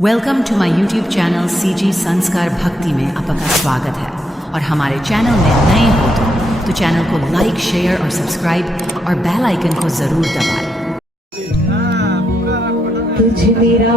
Welcome to my YouTube channel CG Sanskar Bhakti में आपका स्वागत है। और हमारे चैनल में नए हो तो चैनल को लाइक, शेयर और सब्सक्राइब और बेल आइकन को जरूर दबाएं। तुझ मेरा